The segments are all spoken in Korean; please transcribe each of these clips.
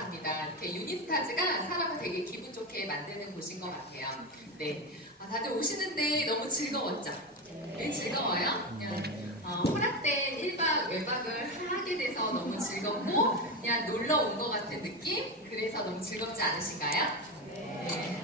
감사합니다. 이렇게 유니스타즈가 사람을 되게 기분 좋게 만드는 곳인 것 같아요. 네, 다들 오시는데 너무 즐거웠죠? 네, 즐거워요? 그냥 허락된 1박 외박을 하게 돼서 너무 즐겁고 그냥 놀러 온 것 같은 느낌? 그래서 너무 즐겁지 않으신가요? 네.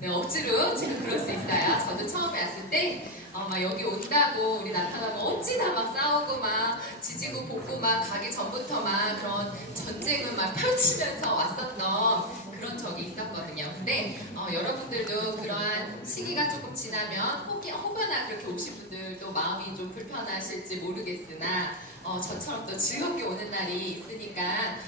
네, 억지로 지금 그럴 수 있어요. 저도 처음에 왔을 때 막 여기 온다고 우리 나타나면 어찌나 막 싸우고 막 지지고 볶고 막 가기 전부터 막 그런 전쟁을 막 펼치면서 왔었던 그런 적이 있었거든요. 근데 여러분들도 그러한 시기가 조금 지나면 혹여나 그렇게 오신 분들도 마음이 좀 불편하실지 모르겠으나 저처럼 또 즐겁게 오는 날이 있으니까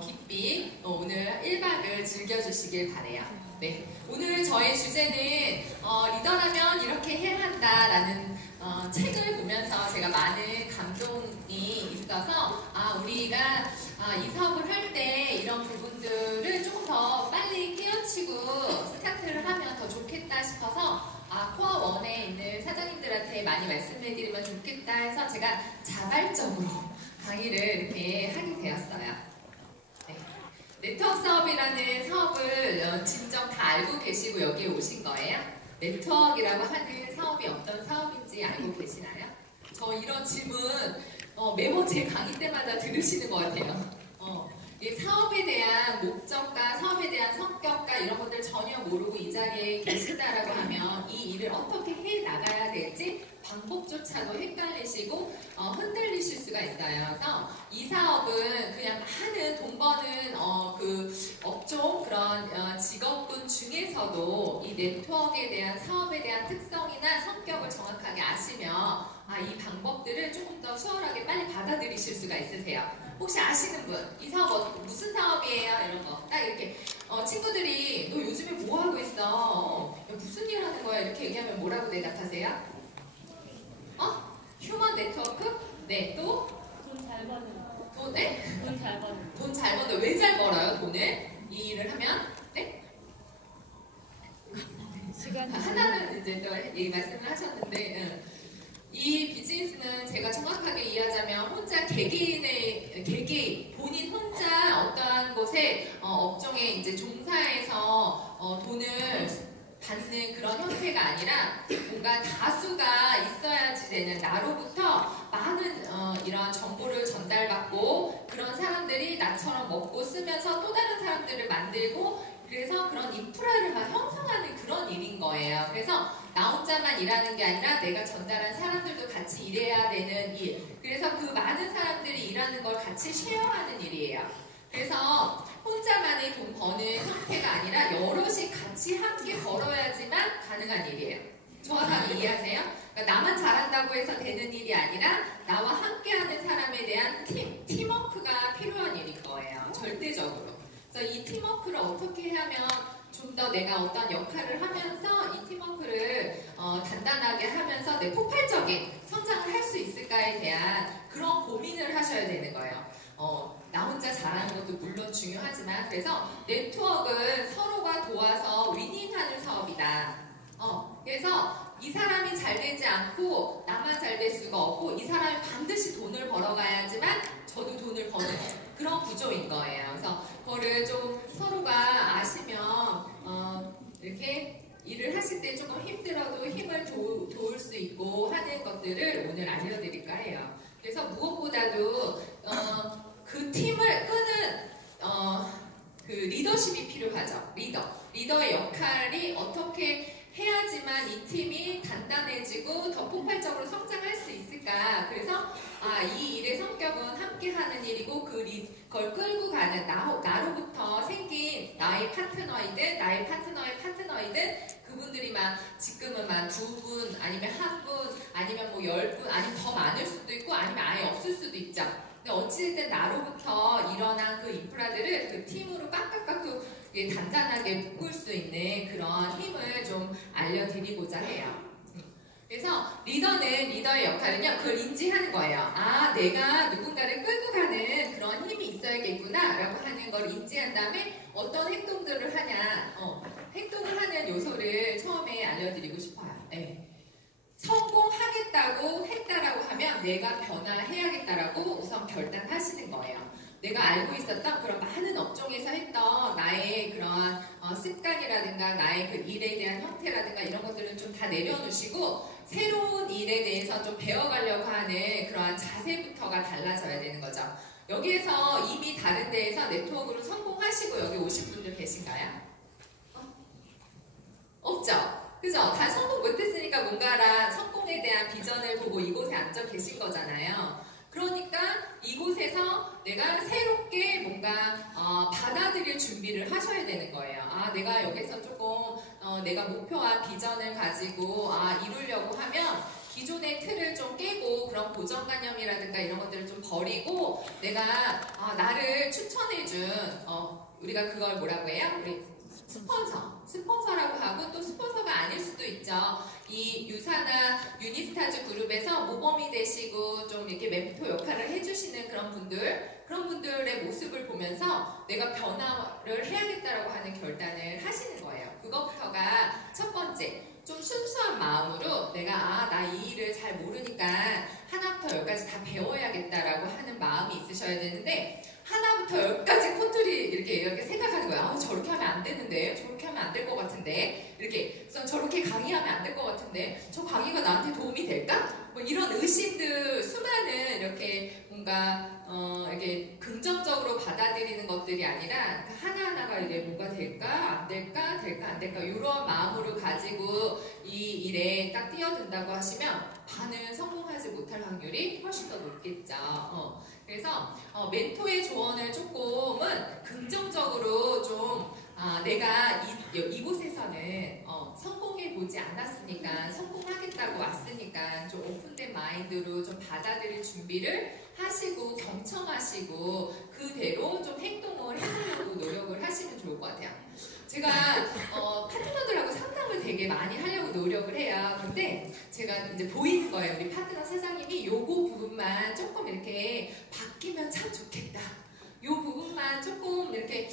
깊이 오늘 1박을 즐겨주시길 바래요. 네, 오늘 저의 주제는 리더라면 이렇게 해야 한다라는 책을 보면서 제가 많은 감동이 있어서 우리가 이 사업을 할 때 이런 부분들을 조금 더 빨리 깨우치고 스타트를 하면 더 좋겠다 싶어서 코어 1에 있는 사장님들한테 많이 말씀을 드리면 좋겠다 해서 제가 자발적으로 강의를 이렇게 하게 되었어요. 네. 네트워크 사업이라는 사업을 진정 다 알고 계시고 여기에 오신 거예요? 네트워크라고 하는 사업이 어떤 사업인지 알고 계시나요? 저 이런 질문 매번 제 강의 때마다 들으시는 것 같아요. 이 사업에 대한 목적과 사업에 대한 성격과 이런 것들 전혀 모르고 이 자리에 계신다라고 하면 이 일을 어떻게 해 나가야 될지 방법조차도 헷갈리시고 흔들리실 수가 있어요. 그래서 이 사업은 그냥 많은 돈 버는 그 업종 그런 직업군 중에서도 이 네트워크에 대한 사업에 대한 특성이나 성격을 정확하게 아시면 이 방법들을 조금 더 수월하게 빨리 받아들이실 수가 있으세요. 혹시 아시는 분? 이 사업 무슨 사업이에요? 이런 거. 딱 이렇게 친구들이 너 요즘에 뭐 하고 있어? 무슨 일 하는 거야? 이렇게 얘기하면 뭐라고 대답하세요? 휴먼 네트워크? 네, 또? 돈 잘 버는. 돈, 네? 돈 잘 버는. 돈 잘 버는. 왜 잘 벌어요, 돈을? 이 일을 하면? 네? 하나는 이제 또 말씀을 하셨는데, 이 비즈니스는 제가 정확하게 이해하자면 혼자 개개인, 본인 혼자 어떠한 곳에 업종에 이제 종사해서 돈을 받는 그런 형태가 아니라 뭔가 다수가 있어야지 되는 나로부터 많은 이런 정보를 전달받고 그런 사람들이 나처럼 먹고 쓰면서 또 다른 사람들을 만들고 그래서 그런 인프라를 막 형성하는 그런 일인 거예요. 그래서 나 혼자만 일하는 게 아니라 내가 전달한 사람들도 같이 일해야 되는 일. 그래서 그 많은 사람들이 일하는 걸 같이 쉐어하는 일이에요. 그래서 혼자만의 돈 버는 형태가 아니라 여럿이 같이 함께 벌어야지만 가능한 일이에요. 정확하게 이해하세요? 그러니까 나만 잘한다고 해서 되는 일이 아니라 나와 함께하는 사람에 대한 팀워크가 필요한 일인 거예요. 절대적으로. 그래서 이 팀워크를 어떻게 하면 좀 더 내가 어떤 역할을 하면서 이 팀워크를 단단하게 하면서 내 폭발적인 성장을 할 수 있을까에 대한 그런 고민을 하셔야 되는 거예요. 나 혼자 잘하는 것도 물론 중요하지만 그래서 네트워크는 서로가 도와서 위닝하는 사업이다. 그래서 이 사람이 잘 되지 않고 나만 잘 될 수가 없고 이 사람이 반드시 돈을 벌어가야지만 저도 돈을 버는 그런 구조인 거예요. 그래서 그거를 좀 서로가 아시면 이렇게 일을 하실 때 조금 힘들어도 힘을 도울 수 있고 하는 것들을 오늘 알려드릴까 해요. 그래서 무엇보다도 그 팀을 끄는 그 리더십이 필요하죠. 리더의 역할이 어떻게 해야지만 이 팀이 단단해지고 더 폭발적으로 성장할 수 있을까. 그래서 이 일의 성격은 함께하는 일이고 그걸 끌고 가는 나로부터 생긴 나의 파트너이든 나의 파트너의 파트너이든 그분들이 지금은 2분 아니면 1분 아니면 10분 아니면 더 많을 수도 있고 아니면 아예 없을 수도 있죠. 근데 어찌됐든 나로부터 일어난 그 인프라들을 그 팀으로 깍깍깍 단단하게 묶을 수 있는 그런 힘을 좀 알려드리고자 해요. 그래서 리더는 리더의 역할은요, 그걸 인지하는 거예요. 내가 누군가를 끌고 가는 그런 힘이 있어야겠구나 라고 하는 걸 인지한 다음에 어떤 행동들을 하냐, 행동을 하는 요소를 처음에 알려드리고 싶어요. 네. 성공하겠다고 했다라고 하면 내가 변화해야겠다라고 우선 결단하시는 거예요. 내가 알고 있었던 그런 많은 업종에서 했던 나의 그런 습관이라든가 나의 그 일에 대한 형태라든가 이런 것들은 좀 다 내려놓으시고 새로운 일에 대해서 좀 배워가려고 하는 그러한 자세부터가 달라져야 되는 거죠. 여기에서 이미 다른 데에서 네트워크로 성공하시고 여기 오신 분들 계신가요? 없죠? 그죠? 다 성공 못했으니까 뭔가라 성공에 대한 비전을 보고 이곳에 앉아 계신 거잖아요. 그러니까 이곳에서 내가 새롭게 뭔가 받아들일 준비를 하셔야 되는 거예요. 아, 내가 여기서 조금 내가 목표와 비전을 가지고 이루려고 하면 기존의 틀을 좀 깨고 그런 고정관념이라든가 이런 것들을 좀 버리고 내가 나를 추천해준 우리가 그걸 뭐라고 해요? 우리 스폰서라고 하고 또 스폰서가 아닐 수도 있죠. 이 유사나 유니스타즈 그룹에서 모범이 되시고 좀 이렇게 멘토 역할을 해주시는 그런 분들의 모습을 보면서 내가 변화를 해야겠다라고 하는 결단을 하시는 거예요. 그것부터가 첫 번째. 좀 순수한 마음으로 내가 나 이 일을 잘 모르니까 하나부터 열까지 다 배워야겠다라고 하는 마음이 있으셔야 되는데 하나부터 열까지 코트리 이렇게 생각하는 거야. 저렇게 하면 안 되는데, 저렇게 하면 안 될 것 같은데, 이렇게 저렇게 강의하면 안 될 것 같은데, 저 강의가 나한테 도움이 될까? 뭐 이런 의심들 수많은 이렇게 뭔가 이렇게 긍정적으로 받아들이는 것들이 아니라 하나하나가 이제 뭐가 될까, 안 될까, 될까, 안 될까 이런 마음으로 가지고 이 일에 딱 뛰어든다고 하시면 반은 성공하지 못할 확률이 훨씬 더 높겠죠. 그래서 멘토의 조언을 조금은 긍정적으로 좀 내가 이곳에서는 성공해보지 않았으니까 성공하겠다고 왔으니까 좀 오픈된 마인드로 좀 받아들일 준비를 하시고 경청하시고 그대로 좀 행동을 해보려고 노력을 하시면 좋을 것 같아요. 제가 파트너들하고 상담을 되게 많이 하려고 노력을 해요. 근데 제가 이제 보이는 거예요. 우리 파트너 사장님이 요거 부분만 조금 이렇게 바뀌면 참 좋겠다. 요 부분만 조금 이렇게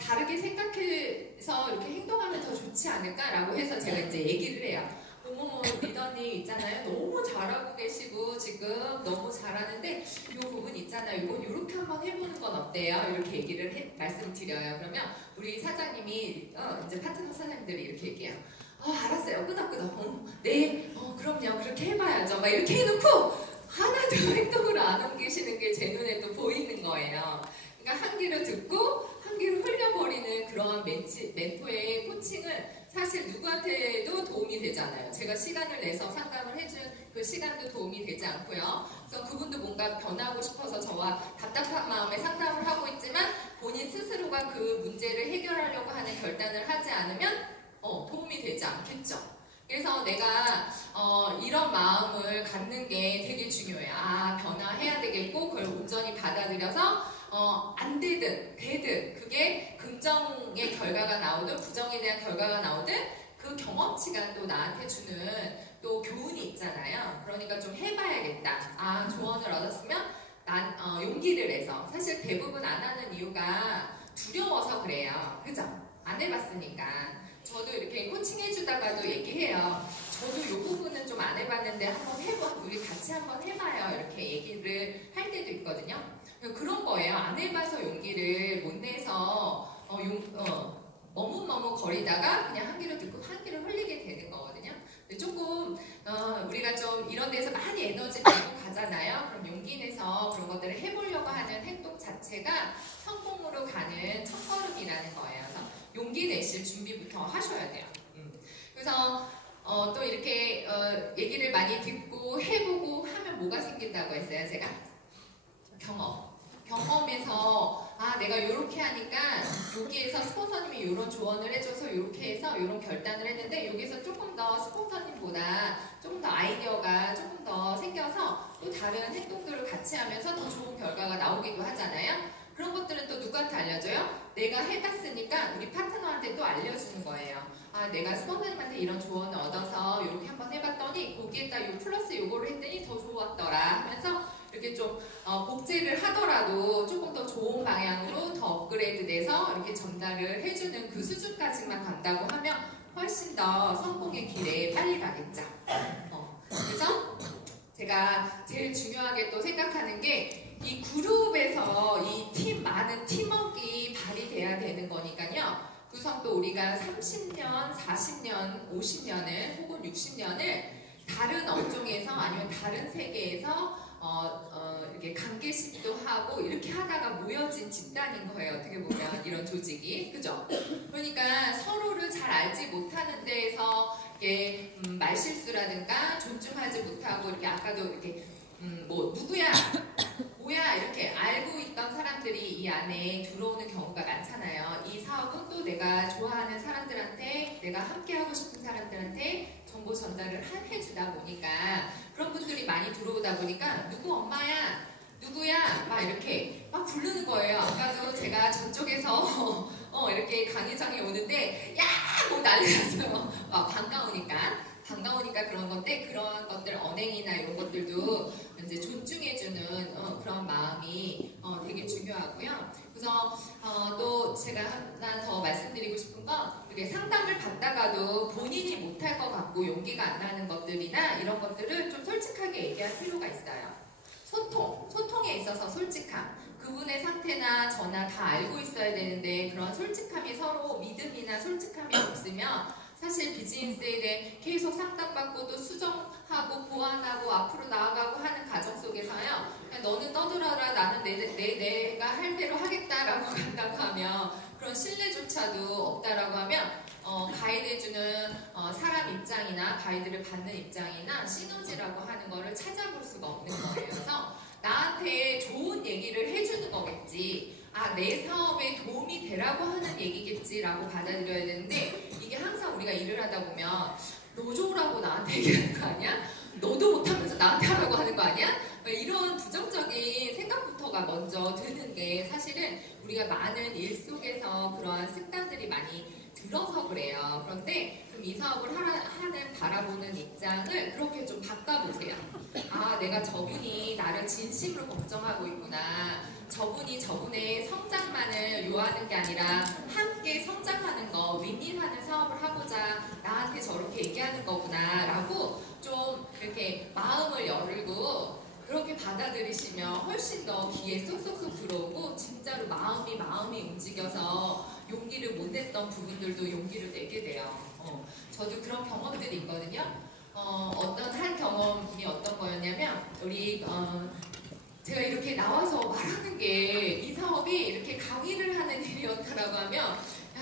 다르게 생각해서 이렇게 행동하면 더 좋지 않을까라고 해서 제가 이제 얘기를 해요. 어머머 리더님 있잖아요. 너무 잘하고 계시고 지금 너무 잘하는데 요 부분 있잖아요. 이건 이렇게 한번 해보는 건 어때요? 이렇게 얘기를 말씀드려요. 그러면 우리 사장님이 이제 파트너 사장님들이 이렇게 얘기해요. 알았어요. 끄덕끄덕. 네, 그럼요. 그렇게 해봐야죠. 막 이렇게 해놓고 하나도 행동으로 안 옮기시는 게 제 눈에 또 보이는 거예요. 그러니까 한 귀로 듣고 한 귀로 흘려버리는 그런 멘토의 코칭은 사실 누구한테도 도움이 되잖아요. 제가 시간을 내서 상담을 해준 그 시간도 도움이 되지 않고요. 그래서 그분도 뭔가 변하고 싶어서 저와 답답한 마음에 상담을 하고 있지만 본인 스스로가 그 문제를 해결하려고 하는 결단을 하지 않으면 도움이 되지 않겠죠. 그래서 내가 이런 마음을 갖는 게 되게 중요해요. 변화해야 되겠고 그걸 온전히 받아들여서 안 되든 되든 그게 긍정의 결과가 나오든 부정에 대한 결과가 나오든 그 경험치가 또 나한테 주는 또 교훈이 있잖아요. 그러니까 좀 해봐야겠다. 조언을 얻었으면 난 용기를 내서 사실 대부분 안 하는 이유가 두려워서 그래요. 그죠? 안 해봤으니까. 저도 이렇게 코칭 해주다가도 얘기해요. 저도 이 부분은 좀 안 해봤는데 한번 우리 같이 한번 해봐요. 이렇게 얘기를 할 때도 있거든요. 그런 거예요. 안 해봐서 용기를 못 내서 머뭇머뭇거리다가 그냥 한 귀로 듣고 한 귀로 흘리게 되는 거거든요. 근데 조금 우리가 좀 이런 데서 많이 에너지 내고 가잖아요. 그럼 용기 내서 그런 것들을 해보려고 하는 행동 자체가 성공으로 가는 첫걸음이라는 거예요. 그래서 용기 내실 준비부터 하셔야 돼요. 그래서 또 이렇게 얘기를 많이 듣고 해보고 하면 뭐가 생긴다고 했어요? 제가 경험에서 내가 이렇게 하니까 여기에서 스폰서님이 이런 조언을 해줘서 이렇게 해서 이런 결단을 했는데 여기서 조금 더 스폰서님보다 조금 더 아이디어가 조금 더 생겨서 또 다른 행동들을 같이 하면서 더 좋은 결과가 나오기도 하잖아요. 그런 것들은 또 누구한테 알려줘요? 내가 해봤으니까 우리 파트너한테 또 알려주는 거예요. 내가 스폰서님한테 이런 조언을 얻어서 이렇게 한번 해봤더니 거기에다 요 플러스 요거를 했더니 더 좋았더라 하면서 이렇게 좀 복제를 하더라도 조금 더 좋은 방향으로 더 업그레이드 돼서 이렇게 전달을 해주는 그 수준까지만 간다고 하면 훨씬 더 성공의 길에 빨리 가겠죠. 그래서 제가 제일 중요하게 또 생각하는 게 이 그룹에서 이 그래서 또 우리가 30년, 40년, 50년을 혹은 60년을 다른 업종에서 아니면 다른 세계에서 이렇게 관계식도 하고 이렇게 하다가 모여진 집단인 거예요. 어떻게 보면 이런 조직이, 그죠? 그러니까 서로를 잘 알지 못하는 데에서 이게 말실수라든가 존중하지 못하고 이렇게 아까도 이렇게 뭐 누구야, 뭐야 이렇게 알고 있던 사람들이 이 안에 들어오는 경우가 많잖아요. 이 사업은 또 내가 좋아하는 사람들한테, 내가 함께하고 싶은 사람들한테 정보 전달을 해주다 보니까 그런 분들이 많이 들어오다 보니까 누구 엄마야, 누구야 막 이렇게 막 부르는 거예요. 아까도 제가 저쪽에서 이렇게 강의장에 오는데 야! 뭐 난리 났어요. 반가우니까 그런 건데 그런 것들 언행이나 이런 것들도 이제 존중해주는 그런 마음이 되게 중요하고요. 그래서 또 제가 하나 더 말씀드리고 싶은 건 이렇게 상담을 받다가도 본인이 못할 것 같고 용기가 안 나는 것들이나 이런 것들을 좀 솔직하게 얘기할 필요가 있어요. 소통에 있어서 솔직함. 그분의 상태나 저나 다 알고 있어야 되는데 그런 솔직함이 서로 믿음이나 솔직함이 없으면 사실 비즈니스에 대해 계속 상담받고 또 수정하고 보완하고 앞으로 나아가고 하는 과정 속에서요. 그냥 너는 떠들어라 나는 내가 할 대로 하겠다라고 간다고 하면 그런 신뢰조차도 없다라고 하면 가이드해주는 사람 입장이나 가이드를 받는 입장이나 시너지라고 하는 거를 찾아볼 수가 없는 거예요. 그래서 나한테 좋은 얘기를 해주는 거겠지. 내 사업에 도움이 되라고 하는 얘기겠지라고 받아들여야 되는데 이게 항상 우리가 일을 하다 보면 너 좋으라고 나한테 얘기하는 거 아니야? 너도 못하면서 나한테 하라고 하는 거 아니야? 이런 부정적인 생각부터가 먼저 드는 게 사실은 우리가 많은 일 속에서 그러한 습관들이 많이 들어서 그래요. 그런데 그럼 이 사업을 하는 바라보는 입장을 그렇게 좀 바꿔보세요. 내가 저분이 나를 진심으로 걱정하고 있구나. 저분이 저분의 성장만을 요하는 게 아니라 함께 성장하는 거, 윈윈하는 사업을 하고자 나한테 저렇게 얘기하는 거구나 라고 좀 이렇게 마음을 열고 그렇게 받아들이시면 훨씬 더 귀에 쏙쏙쏙 들어오고 진짜로 마음이 움직여서 용기를 못 냈던 부분들도 용기를 내게 돼요. 저도 그런 경험들이 있거든요. 어떤 한 경험이 어떤 거였냐면 우리 제가 이렇게 나와서 말하는 게 이 사업이 이렇게 강의를 하는 일이었다라고 하면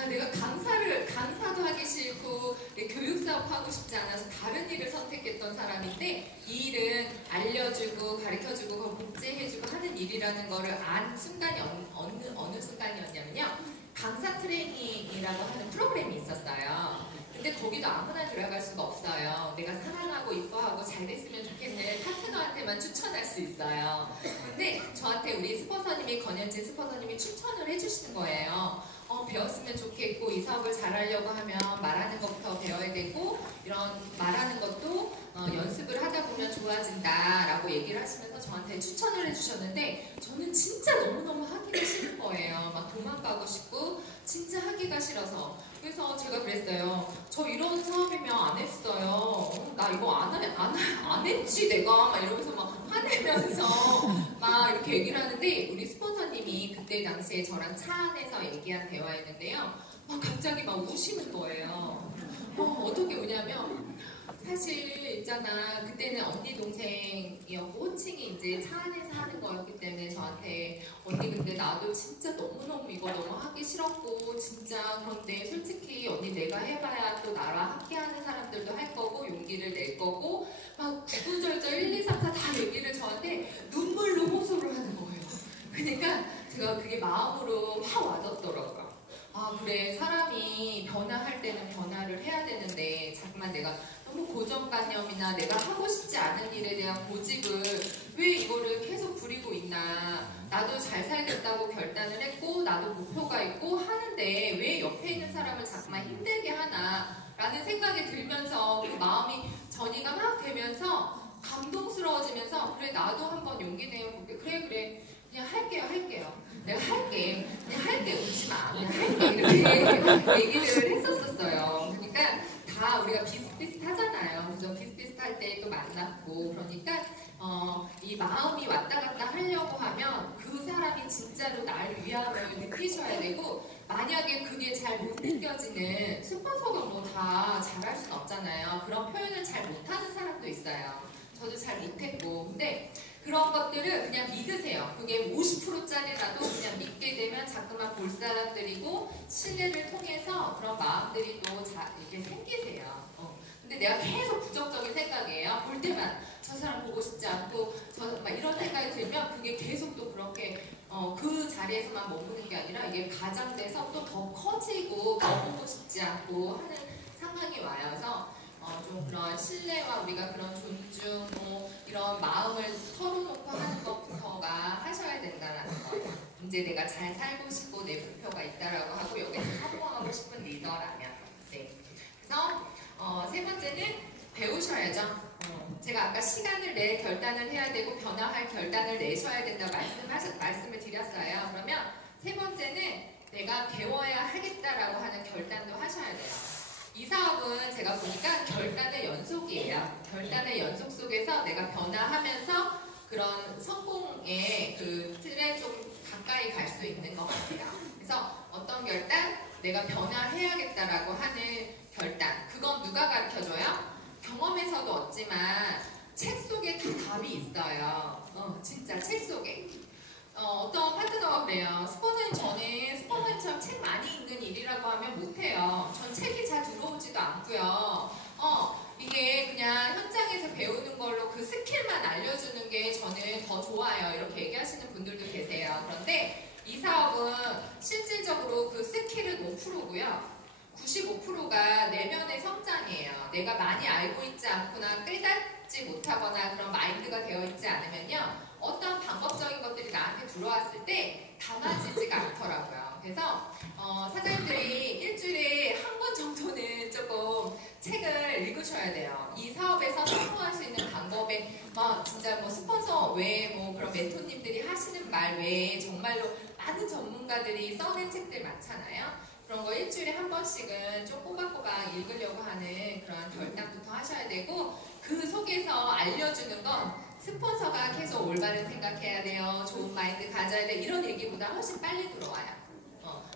내가 강사도 하기 싫고 교육사업 하고 싶지 않아서 다른 일을 선택했던 사람인데 이 일은 알려주고 가르쳐주고 복제해주고 하는 일이라는 거를 안 순간이 어느 순간이었냐면요. 강사 트레이닝이라고 하는 프로그램이 있었어요. 근데 거기도 아무나 들어갈 수가 없어요. 내가 사랑하고 이뻐하고 잘 됐으면 좋겠는 파트너한테만 추천할 수 있어요. 근데 저한테 우리 스폰서님이 권현진 스폰서님이 추천을 해주시는 거예요. 배웠으면 좋겠고 이 사업을 잘하려고 하면 말하는 것부터 배워야 되고 이런 말하는 것도 연습을 하다 보면 좋아진다 라고 얘기를 하시면서 저한테 추천을 해주셨는데 저는 진짜 너무너무 하기가 싫은 거예요. 막 도망가고 싶고 진짜 하기가 싫어서 그래서 제가 그랬어요. 저 이런 사업이면 안 했어요. 나 이거 안 했지 내가 막 이러면서 막 화내면서 막 이렇게 얘기를 하는데 우리 스폰서님이 그때 당시에 저랑 차 안에서 얘기한 대화였는데요. 막 갑자기 막 우시는 거예요. 어떻게 우냐면 사실 있잖아 그때는 언니 동생이었고 호칭이 이제 차 안에서 하는 거였기 때문에 저한테 언니 근데 나도 진짜 너무너무 이거 너무 하기 싫었고 진짜 그런데 솔직히 언니 내가 해봐야 또 나랑 함께하는 사람들도 할 거고 용기를 낼 거고 막 구구절절 1, 2, 3, 4 다 얘기를 저한테 눈물로 호소를 하는 거예요. 그러니까 제가 그게 마음으로 확 와닿더라고요. 그래 사람이 변화할 때는 변화를 해야 되는데 자꾸만 내가 너무 고정관념이나 내가 하고 싶지 않은 일에 대한 고집을 왜 이거를 계속 부리고 있나. 나도 잘 살겠다고 결단을 했고 나도 목표가 있고 하는데 왜 옆에 있는 사람을 자꾸만 힘들게 하나 라는 생각이 들면서 그 마음이 전이가 막 되면서 감동스러워지면서 그래 나도 한번 용기 내어볼게. 그래 그냥 할게요. 내가 할게. 그냥 할게. 웃지 마. 그냥 할게. 이렇게 얘기를 했었어요. 그러니까 다 우리가 비슷비슷하잖아요. 그래서 비슷비슷할 때 또 만났고 그러니까 이 마음이 왔다 갔다 하려고 하면 그 사람이 진짜로 날 위함을 느끼셔야 되고 만약에 그게 잘 못 느껴지는 스폰서가 뭐 다 잘할 수는 없잖아요. 그런 표현을 잘 못하는 사람도 있어요. 저도 잘 못했고. 근데 그런 것들을 그냥 믿으세요. 그게 50%짜리라도 그냥 믿게 되면 자꾸만 볼 사람들이고 신뢰를 통해서 그런 마음들이 또 이렇게 생기세요. 근데 내가 계속 부정적인 생각이에요. 볼 때만 저 사람 보고 싶지 않고 막 이런 생각이 들면 그게 계속 또 그렇게 그 자리에서만 머무는 게 아니라 이게 가장돼서 또 더 커지고 머무고 싶지 않고 하는 상황이 와요. 그래서 좀 그런 신뢰와 우리가 그런 존중, 이런 마음을 털어놓고 하는 것부터가 하셔야 된다는 거예요. 이제 내가 잘 살고 싶고 내 목표가 있다라고 하고 여기서 성공하고 싶은 리더라면. 네. 그래서 세 번째는 배우셔야죠. 제가 아까 시간을 내 결단을 해야 되고 변화할 결단을 내셔야 된다 말씀을 드렸어요. 그러면 세 번째는 내가 배워야 하겠다라고 하는 결단도 하셔야 돼요. 이 사업은 제가 보니까 결단의 연속이에요. 결단의 연속 속에서 내가 변화하면서 그런 성공의 그 틀에 좀 가까이 갈 수 있는 것 같아요. 그래서 어떤 결단? 내가 변화해야겠다라고 하는 결단. 그건 누가 가르쳐줘요? 경험에서도 얻지만 책 속에 다 답이 있어요. 진짜 책 속에. 어떤 파트너가 그래요. 저는 스포너처럼 책 많이 읽는 일이라고 하면 못해요. 전 책이 잘 들어오지도 않고요. 이게 그냥 현장에서 배우는 걸로 그 스킬만 알려주는 게 저는 더 좋아요. 이렇게 얘기하시는 분들도 계세요. 그런데 이 사업은 실질적으로 그 스킬은 5%고요. 95%가 내면의 성장이에요. 내가 많이 알고 있지 않거나 깨닫지 못하거나 그런 마인드가 되어 있지 않으면요. 어떤 방법적인 것들이 나한테 들어왔을 때 담아지지가 않더라고요. 그래서 사장님들이 일주일에 한 번 정도는 조금 책을 읽으셔야 돼요. 이 사업에서 성공할 수 있는 방법에 진짜 뭐 스폰서 외에 뭐 그런 멘토님들이 하시는 말 외에 정말로 많은 전문가들이 써낸 책들 많잖아요. 그런 거 일주일에 한 번씩은 좀 꼬박꼬박 읽으려고 하는 그런 결단부터 하셔야 되고 그 속에서 알려주는 건 스폰서가 계속 올바른 생각해야 돼요. 좋은 마인드 가져야 돼. 이런 얘기보다 훨씬 빨리 들어와요.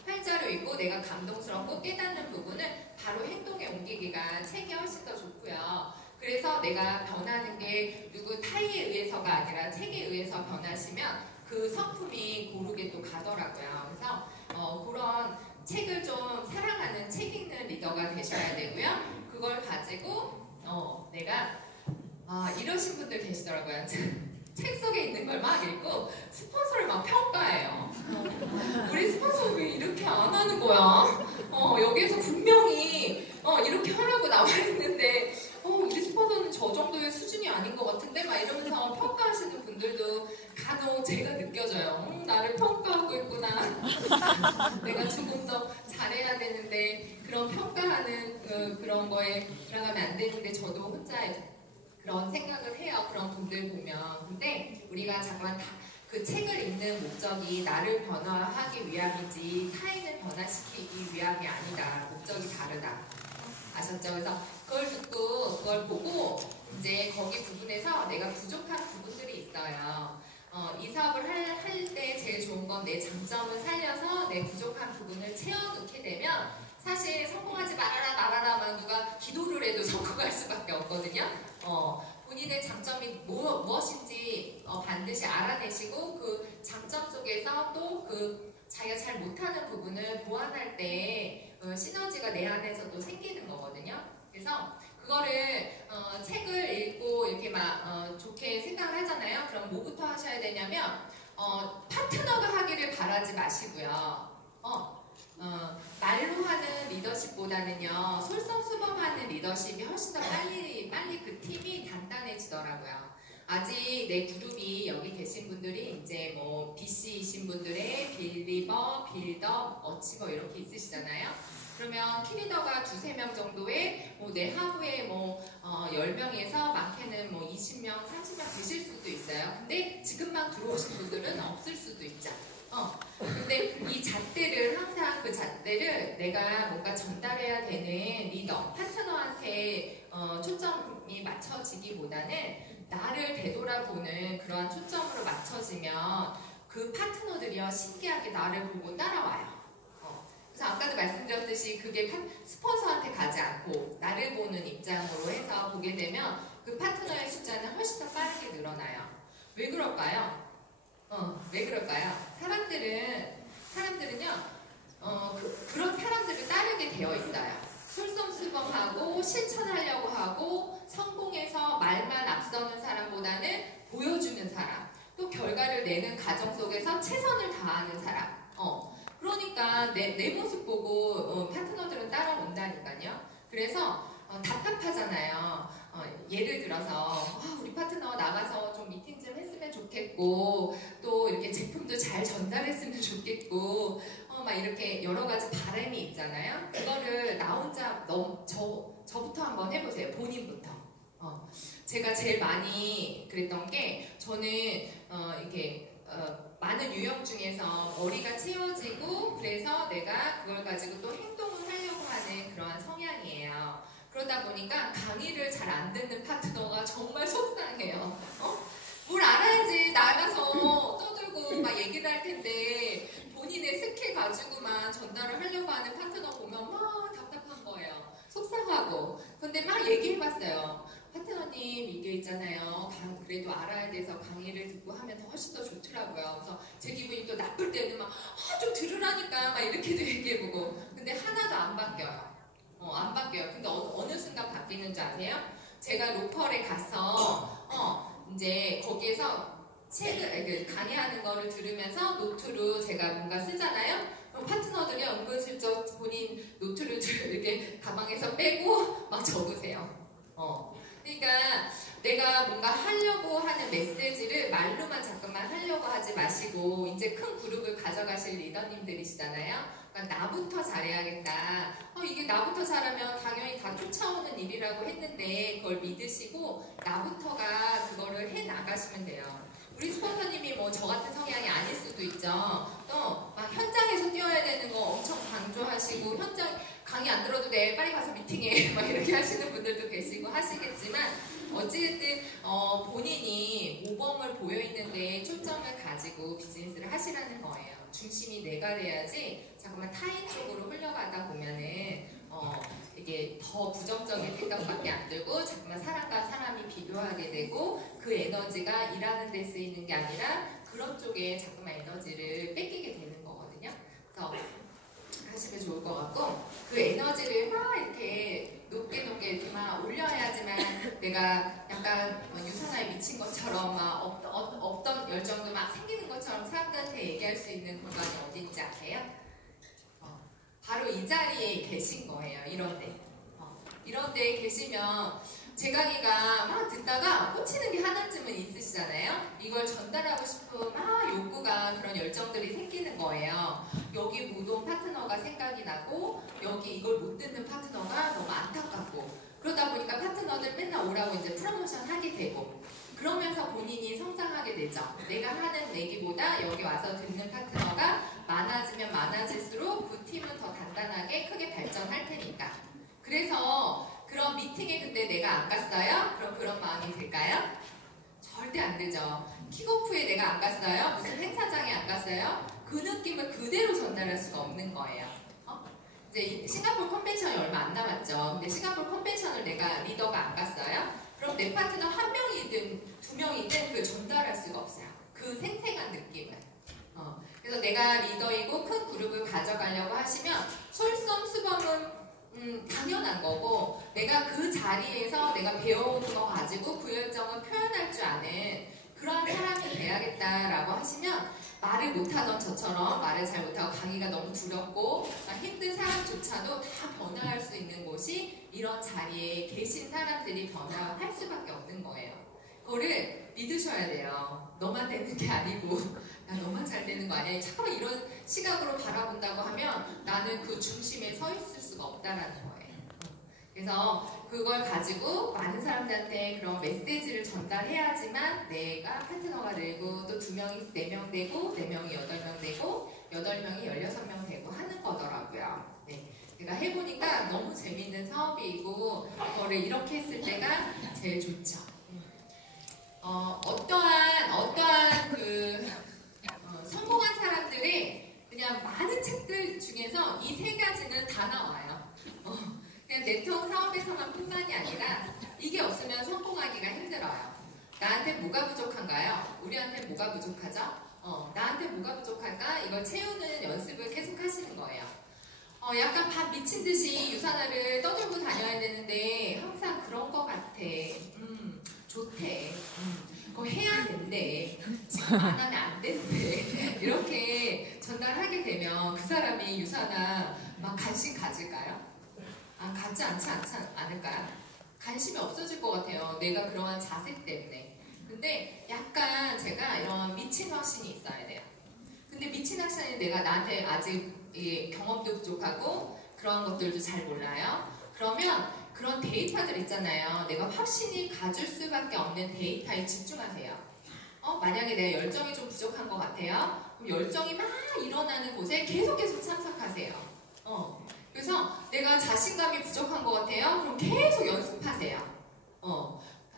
활자로 읽고 내가 감동스럽고 깨닫는 부분은 바로 행동에 옮기기가 책이 훨씬 더 좋고요. 그래서 내가 변하는 게 누구 타의에 의해서가 아니라 책에 의해서 변하시면 그 성품이 고르게 또 가더라고요. 그래서 그런 책을 좀 사랑하는 책 읽는 리더가 되셔야 되고요. 그걸 가지고 내가 이러신 분들 계시더라고요. 책 속에 있는 걸 막 읽고 스폰서를 막 평가해요. 우리 스폰서 왜 이렇게 안 하는 거야? 여기에서 분명히 이렇게 하라고 나와 있는데 우리 스폰서는 저 정도의 수준이 아닌 것 같은데 막 이러면서 평가하시는 분들도 간혹 제가 느껴져요. 나를 평가하고 있구나. 내가 조금 더 잘해야 되는데 그런 평가하는 그런 거에 들어가면 안 되는데 저도 혼자 그런 생각을 해요. 그런 분들 보면. 근데 우리가 자꾸만 그 책을 읽는 목적이 나를 변화하기 위함이지 타인을 변화시키기 위함이 아니다. 목적이 다르다. 아셨죠? 그래서 그걸 듣고 그걸 보고 이제 거기 부분에서 내가 부족한 부분들이 있어요. 이 사업을 할 때 제일 좋은 건 내 장점을 살려서 내 부족한 부분을 채워놓게 되면 사실 성공하지 말아라 누가 기도를 해도 성공할 수밖에 없거든요. 본인의 장점이 무엇인지 반드시 알아내시고 그 장점 속에서 또 그 자기가 잘 못하는 부분을 보완할 때 시너지가 내 안에서도 생기는 거거든요. 그래서 그거를 책을 읽고 이렇게 막 좋게 생각을 하잖아요. 그럼 뭐부터 하셔야 되냐면 파트너가 하기를 바라지 마시고요. 말로 하는 리더십보다는요, 솔선수범하는 리더십이 훨씬 더 빨리 그 팀이 단단해지더라고요. 아직 내 그룹이 여기 계신 분들이 이제 뭐 BC이신 분들의 빌리버, 빌더, 어치버 이렇게 있으시잖아요. 그러면 키리더가 2~3명 정도의 내 하부에 10명에서 많게는 20명, 30명 되실 수도 있어요. 근데 지금만 들어오신 분들은 없을 수도 있죠. 근데 이 잣대를 항상 그 잣대를 내가 뭔가 전달해야 되는 리더, 파트너한테 초점이 맞춰지기보다는 나를 되돌아보는 그러한 초점으로 맞춰지면 그 파트너들이요 신기하게 나를 보고 따라와요. 그래서 아까도 말씀드렸듯이 그게 스폰서한테 가지 않고 나를 보는 입장으로 해서 보게 되면 그 파트너의 숫자는 훨씬 더 빠르게 늘어나요. 왜 그럴까요? 왜 그럴까요? 사람들은요, 그런 사람들을 따르게 되어 있어요. 솔선수범하고 실천하려고 하고 성공해서 말만 앞서는 사람보다는 보여주는 사람, 또 결과를 내는 과정 속에서 최선을 다하는 사람. 그러니까 내 모습 보고 파트너들은 따라온다니까요. 그래서 답답하잖아요. 예를 들어서 우리 파트너 나가서 좀 미팅 좀 했으면 좋겠고 또 이렇게 제품도 잘 전달했으면 좋겠고 막 이렇게 여러 가지 바람이 있잖아요. 그거를 나 혼자 저부터 한번 해보세요. 본인부터. 제가 제일 많이 그랬던 게 저는 이렇게 많은 유형 중에서 머리가 채워지고 그래서 내가 그걸 가지고 또 행동을 하려고 하는 그러한 성향이에요. 그러다 보니까 강의를 잘 안 듣는 파트너가 정말 속상해요. 뭘 알아야지 나가서 떠들고 막 얘기를 할 텐데 본인의 스킬 가지고만 전달을 하려고 하는 파트너 보면 막 답답한 거예요. 속상하고. 근데 막 얘기해봤어요. 파트너님 이게 있잖아요. 그래도 알아야 돼서 강의를 듣고 하면 훨씬 더 좋더라고요. 그래서 제 기분이 또 나쁠 때는 막 좀 들으라니까 막 이렇게도 얘기해보고. 근데 하나도 안 바뀌어요. 안 바뀌어요. 근데 어느 순간 바뀌는 줄 아세요? 제가 로컬에 가서 이제 거기에서 책을 강의하는 거를 들으면서 노트로 제가 뭔가 쓰잖아요. 그럼 파트너들이 은근슬쩍 본인 노트를 이렇게 가방에서 빼고 막 적으세요. 그러니까 내가 뭔가 하려고 하는 메시지를 말로만 자꾸만 하려고 하지 마시고 이제 큰 그룹을 가져가실 리더님들이시잖아요. 그러니까 나부터 잘해야겠다. 이게 나부터 잘하면 당연히 다 쫓아오는 일이라고 했는데 그걸 믿으시고 나부터가 그거를 해 나가시면 돼요. 우리 스폰서님이 뭐 저 같은 성향이 아닐 수도 있죠. 또 막 현장에서 뛰어야 되는 거 엄청 강조하시고 현장 강의 안 들어도 돼 빨리 가서 미팅해 막 이렇게 하시는 분들도 계시고 하시겠지만 어찌됐든 본인이 모범을 보여있는데 초점을 가지고 비즈니스를 하시라는 거예요. 중심이 내가 돼야지 자꾸만 타인 쪽으로 흘러가다 보면은 이게 더 부정적인 생각밖에 안 들고 자꾸만 사람과 사람이 비교하게 되고 그 에너지가 일하는 데 쓰이는 게 아니라 그런 쪽에 자꾸만 에너지를 뺏기게 되는 거거든요. 그래서 하시면 좋을 것 같고 그 에너지를 막 이렇게 높게 이렇게 막 올려야지만 내가 약간 유산화에 미친 것처럼 막 없던 열정도 막 생기는 것처럼 사람들한테 얘기할 수 있는 공간이 어딘지 아세요? 바로 이 자리에 계신 거예요. 이런 데 계시면 제 강의가 막 듣다가 꽂히는 게 하나쯤은 있으시잖아요. 이걸 전달하고 싶은 막 욕구가 그런 열정들이 생기는 거예요. 여기 못 온 파트너가 생각이 나고 여기 이걸 못 듣는 파트너가 너무 안타깝고 그러다 보니까 파트너들 맨날 오라고 이제 프로모션 하게 되고 그러면서 본인이 성장하게 되죠. 내가 하는 얘기보다 여기 와서 듣는 파트너가 많아지면 많아질수록 그 팀은 더 단단하게 크게 발전할 테니까. 그래서 그런 미팅에 근데 내가 안 갔어요? 그럼 그런 마음이 들까요? 절대 안 들죠. 킥오프에 내가 안 갔어요? 무슨 행사장에 안 갔어요? 그 느낌을 그대로 전달할 수가 없는 거예요. 이제 싱가포르 컨벤션이 얼마 안 남았죠. 근데 싱가포르 컨벤션을 내가 리더가 안 갔어요? 그럼 내 파트너 한 명이든 두 명이든 그걸 전달할 수가 없어요. 그 생생한 느낌을. 그래서 내가 리더이고 큰 그룹을 가져가려고 하시면 솔선수범은 당연한 거고 내가 그 자리에서 내가 배워온 거 가지고 그 열정을 표현할 줄 아는 그런 사람이 돼야겠다라고 하시면 말을 못하던 저처럼 말을 잘 못하고 강의가 너무 두렵고 힘든 사람조차도 다 변화할 수 있는 곳이 이런 자리에 계신 사람들이 변화할 수밖에 없는 거예요. 그거를 믿으셔야 돼요. 너만 되는 게 아니고 야, 너만 잘 되는 거 아니야. 잠깐만 이런 시각으로 바라본다고 하면 나는 그 중심에 서 있을 수가 없다라는 거예요. 그래서 그걸 가지고 많은 사람들한테 그런 메시지를 전달해야지만 내가 파트너가 되고 또 2명이 4명 되고 4명이 8명 되고 8명이 16명 되고 하는 거더라고요. 네. 제가 해보니까 너무 재밌는 사업이고 그거를 이렇게 했을 때가 제일 좋죠. 어떠한 그 성공한 사람들의 그냥 많은 책들 중에서 이 세 나한테 뭐가 부족한가요? 우리한테 뭐가 부족하죠? 나한테 뭐가 부족할까? 이걸 채우는 연습을 계속 하시는 거예요. 약간 밥 미친 듯이 유산화를 떠들고 다녀야 되는데 항상 그런 거 같아. 좋대. 그거 해야 된대. 지금 안 하면 안 된대. 이렇게 전달하게 되면 그 사람이 유산화 막 관심 가질까요? 갖지 않을까요? 관심이 없어질 것 같아요. 내가 그러한 자세 때문에. 근데 약간 제가 이런 미친 확신이 있어야 돼요. 근데 미친 확신이 내가 나한테 아직 경험도 부족하고 그런 것들도 잘 몰라요. 그러면 그런 데이터들 있잖아요. 내가 확신이 가질 수밖에 없는 데이터에 집중하세요. 만약에 내가 열정이 좀 부족한 것 같아요. 그럼 열정이 막 일어나는 곳에 계속 참석하세요. 그래서 내가 자신감이 부족한 것 같아요. 그럼 계속 연습하세요.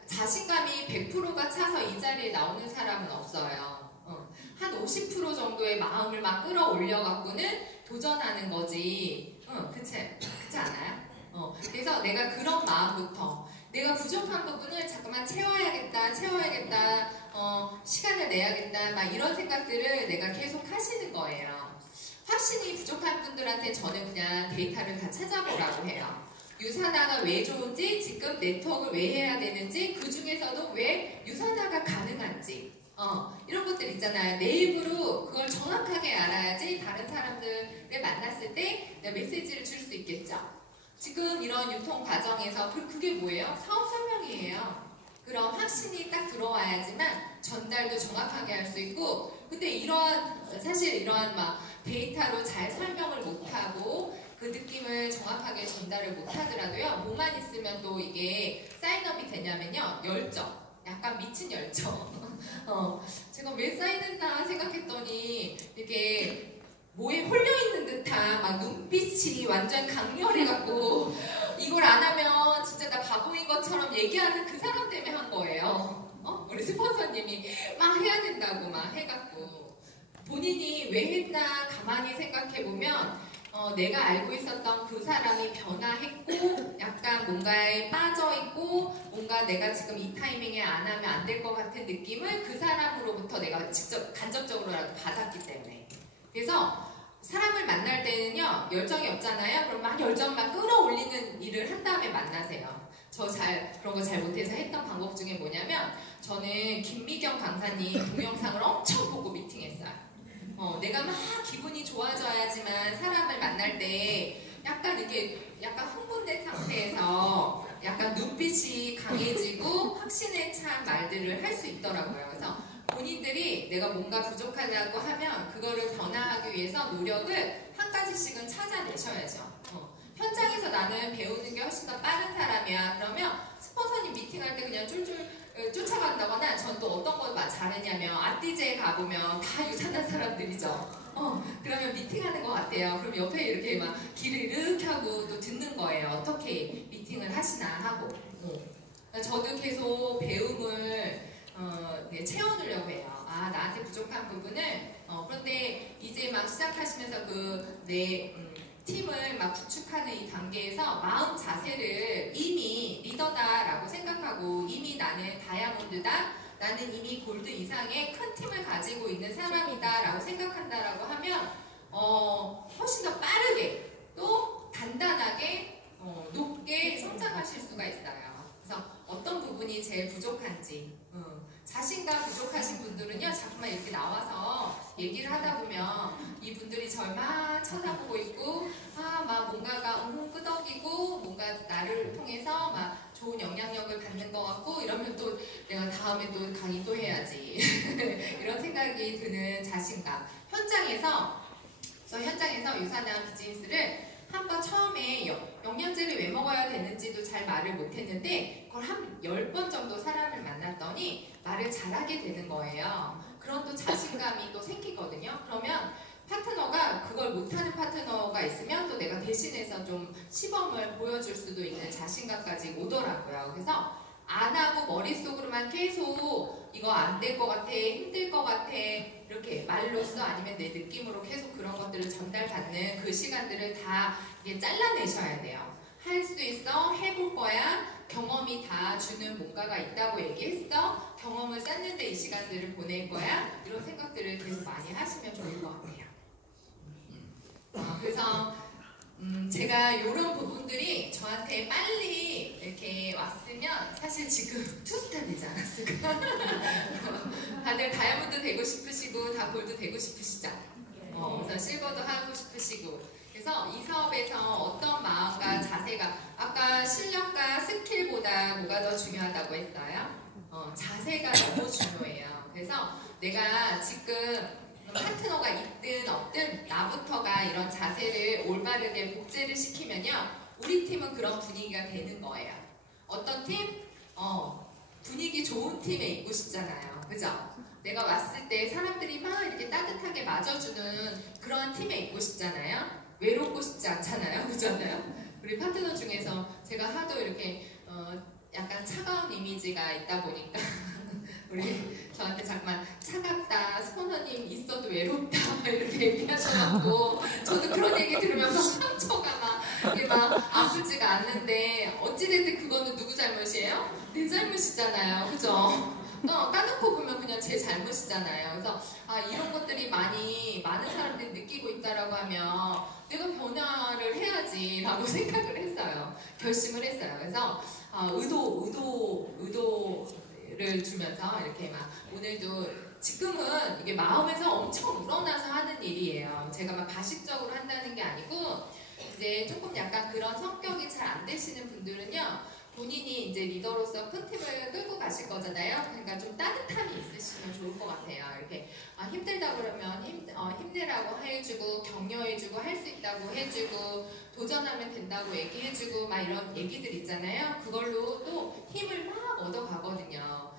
자신감이 100%가 차서 이 자리에 나오는 사람은 없어요. 한 50% 정도의 마음을 막 끌어올려 갖고는 도전하는 거지. 그치 않아요? 그래서 내가 그런 마음부터 내가 부족한 부분을 자꾸만 채워야겠다, 시간을 내야겠다, 막 이런 생각들을 내가 계속 하시는 거예요. 확신이 부족한 분들한테 저는 그냥 데이터를 다 찾아보라고 해요. 유산화가 왜 좋은지, 직급 네트워크를 왜 해야 되는지, 그 중에서도 왜 유산화가 가능한지, 이런 것들 있잖아요. 내 입으로 그걸 정확하게 알아야지 다른 사람들을 만났을 때 내가 메시지를 줄 수 있겠죠. 지금 이런 유통 과정에서 그게 뭐예요? 사업 설명이에요. 그런 확신이 딱 들어와야지만 전달도 정확하게 할 수 있고, 근데 사실 이러한 막 데이터로 잘 설명을 못하고 그 느낌을 정확하게 전달을 못하더라도요, 뭐만 있으면 또 이게 사인업이 되냐면요, 열정, 약간 미친 열정. 제가 왜 사인했나 생각했더니 이게 뭐에 홀려있는 듯한 막 눈빛이 완전 강렬해갖고 이걸 안 하면 진짜 나 바보인 것처럼 얘기하는 그 사람 때문에 한 거예요. 우리 스폰서님이 막 해야 된다고 막 해갖고 본인이 왜 했나 가만히 생각해보면 내가 알고 있었던 그 사람이 변화했고 약간 뭔가에 빠져있고 뭔가 내가 지금 이 타이밍에 안 하면 안 될 것 같은 느낌을 그 사람으로부터 내가 직접 간접적으로라도 받았기 때문에. 그래서 사람을 만날 때는요, 열정이 없잖아요. 그럼 막 열정만 끌어올리는 일을 한 다음에 만나세요. 그런 거 잘 못해서 했던 방법 중에 뭐냐면, 저는 김미경 강사님 동영상을 엄청 보고 미팅했어요. 내가 막 기분이 좋아져야지만 사람을 만날 때 약간 흥분된 상태에서 약간 눈빛이 강해지고 확신에 찬 말들을 할 수 있더라고요. 그래서 본인들이 내가 뭔가 부족하다고 하면 그거를 변화하기 위해서 노력을 한 가지씩은 찾아내셔야죠. 현장에서 나는 배우는 게 훨씬 더 빠른 사람이야. 그러면 스폰서님 미팅할 때 그냥 쫄쫄 쫓아간다거나, 전 또 어떤 거 잘했냐면 아띠제에 가보면 다 유산한 사람들이죠. 그러면 미팅하는 것 같아요. 그럼 옆에 이렇게 막 귀를 이렇게 하고 또 듣는 거예요. 어떻게 미팅을 하시나 하고. 저도 계속 배움을 채워두려고 해요. 나한테 부족한 부분을. 그런데 이제 막 시작하시면서 내 팀을 막 구축하는 이 단계에서 마음 자세를 이미 리더다라고 생각하고, 이미 나는 다이아몬드다, 나는 이미 골드 이상의 큰 팀을 가지고 있는 사람이다 라고 생각한다라고 하면 훨씬 더 빠르게 또 단단하게 높게 성장하실 수가 있어요. 그래서 어떤 부분이 제일 부족한지, 자신감 부족하신 분들은요, 자꾸만 이렇게 나와서 얘기를 하다 보면 이분들이 절 막 쳐다보고 있고, 막 뭔가가 끄덕이고, 뭔가 나를 통해서 막 좋은 영향력을 받는 것 같고, 이러면 또 내가 다음에 또 강의 또 해야지. 이런 생각이 드는 자신감. 현장에서 유산한 비즈니스를 한번 처음에 영양제를 왜 먹어야 되는지도 잘 말을 못했는데, 그걸 한 10번 정도 사람을 만났더니 말을 잘하게 되는 거예요. 그런 또 자신감이 또 생기거든요. 그러면 파트너가, 그걸 못하는 파트너가 있으면 또 내가 대신해서 좀 시범을 보여줄 수도 있는 자신감까지 오더라고요. 그래서 안 하고 머릿속으로만 계속 이거 안 될 것 같아, 힘들 것 같아, 이렇게 말로써 아니면 내 느낌으로 계속 그런 것들을 전달받는 그 시간들을 다 이게 잘라내셔야 돼요. 할 수 있어, 해볼 거야, 경험이 다 주는 뭔가가 있다고 얘기했어, 경험을 쌓는데 이 시간들을 보낼 거야, 이런 생각들을 계속 많이 하시면 좋을 것 같아요. 그래서 제가 이런 부분들이 저한테 빨리 이렇게 왔으면 사실 지금 투스타 되지 않았을까? 다들 다이아몬드 되고 싶으시고 다 골드 되고 싶으시죠? 그래서 실버도 하고 싶으시고, 그래서 이 사업에서 어떤 마음과 자세가, 아까 실력과 스킬보다 뭐가 더 중요하다고 했어요? 자세가 너무 중요해요. 그래서 내가 지금 파트너가 있든 없든 나부터가 이런 자세를 올바르게 복제를 시키면요, 우리 팀은 그런 분위기가 되는 거예요. 어떤 팀? 분위기 좋은 팀에 있고 싶잖아요. 그죠? 내가 왔을 때 사람들이 막 이렇게 따뜻하게 맞아주는 그런 팀에 있고 싶잖아요. 외롭고 싶지 않잖아요. 그렇잖아요? 우리 파트너 중에서 제가 하도 이렇게 약간 차가운 이미지가 있다 보니까 우리 저한테 잠깐 차갑다, 스포너님 있어도 외롭다 이렇게 얘기하셔갖고 저도 그런 얘기 들으면서 상처가 막 아프지가 않는데, 어찌됐든 그거는 누구 잘못이에요? 내 잘못이잖아요. 그죠? 까놓고 보면 그냥 제 잘못이잖아요. 그래서 이런 것들이 많은 사람들이 느끼고 있다라고 하면 내가 변화를 해야지 라고 생각을 했어요. 결심을 했어요. 그래서 의도를 주면서 이렇게 막 오늘도, 지금은 이게 마음에서 엄청 우러나서 하는 일이에요. 제가 막 가식적으로 한다는 게 아니고, 이제 조금 약간 그런 성격이 잘 안 되시는 분들은요, 본인이 이제 리더로서 큰 팀을 끌고 가실 거잖아요. 그러니까 좀 따뜻함이 있으시면 좋을 것 같아요. 이렇게 힘들다 그러면 힘내라고 해주고, 격려해주고, 할 수 있다고 해주고, 도전하면 된다고 얘기해주고, 막 이런 얘기들 있잖아요. 그걸로 또 힘을 막 얻어가거든요.